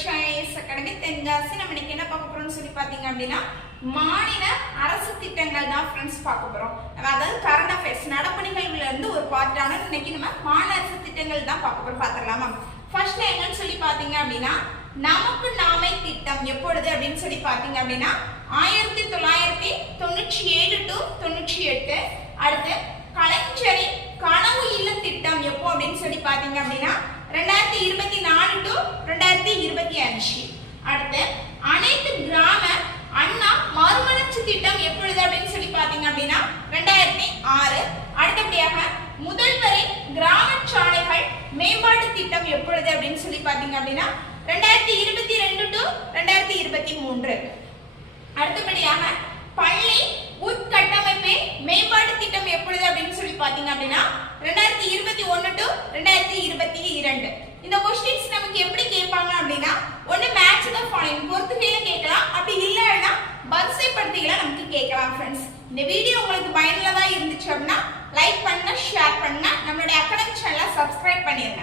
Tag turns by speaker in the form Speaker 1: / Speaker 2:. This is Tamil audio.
Speaker 1: சாய்ஸ் அகாடமி தென்காசி நம்ம இன்னைக்கு என்ன பார்க்க போறோம்னு சொல்லி பார்த்தீங்க அப்படின்னா மாநில அரசு திட்டங்கள் தான் ஃப்ரெண்ட்ஸ் பார்க்க போறோம். நம்ம அதாவது கரண்ட் அஃபேர்ஸ் நடப்பு நிகழ்வுல இருந்து ஒரு பார்ட்டான இன்னைக்கு நம்ம மாநில அரசு திட்டங்கள் தான் பார்க்க போறோம். பார்த்துடலாமா? ஃபர்ஸ்ட் என்னன்னு சொல்லி பார்த்தீங்க அப்படின்னா நமக்கு நாமே திட்டம் எப்பொழுது அப்படின்னு சொல்லி பார்த்தீங்க அப்படின்னா ஆயிரத்தி தொள்ளாயிரத்தி தொண்ணூற்றி ஏழு டு தொண்ணூற்றி எட்டு. அடுத்து கலைஞரின் கனவு இல்ல திட்டம் எப்போ அப்படின்னு சொல்லி பார்த்தீங்க அப்படின்னா ரெண்டாயிரத்தி இருபத்தி நாலு டு ரெண்டாயிரத்தி இருபத்தி அஞ்சு. அடுத்து அனைத்து கிராம அண்ணா மறுமலர்ச்சி திட்டம் எப்பொழுது அப்படின்னு சொல்லி பார்த்தீங்க அப்படின்னா ரெண்டாயிரத்தி ஆறு. அடுத்தபடியாக முதல்வரின் கிராம சாலைகள் மேம்பாட்டு திட்டம் எப்பொழுது அப்படின்னு சொல்லி பார்த்தீங்க அப்படின்னா ரெண்டாயிரத்தி இருபத்தி ரெண்டு டு ரெண்டாயிரத்தி இருபத்தி மூன்று. அடுத்தபடியாக பள்ளி உட்கட்டமைப்பு மேம்பாட்டு திட்டம் எப்பொழுது அப்படின்னு சொல்லி பாத்தீங்க அப்படின்னா ரெண்டாயிரத்தி இருபத்தி ஒன்னு டு ரெண்டாயிரத்தி இருபத்தி மேட்ச் பொறுத்து ஃபாலோயிங் கேட்கலாம். அப்படி இல்லைன்னா வரிசைப்படுத்திகளை நமக்கு கேட்கலாம் ஃப்ரெண்ட்ஸ் இந்த வீடியோ உங்களுக்கு பயனுள்ளதாக இருந்துச்சு அப்படின்னா லைக் பண்ணுங்க ஷேர் பண்ணுங்க நம்மளுடைய அகாடமி சேனலை சப்ஸ்கிரைப் பண்ணிருங்க.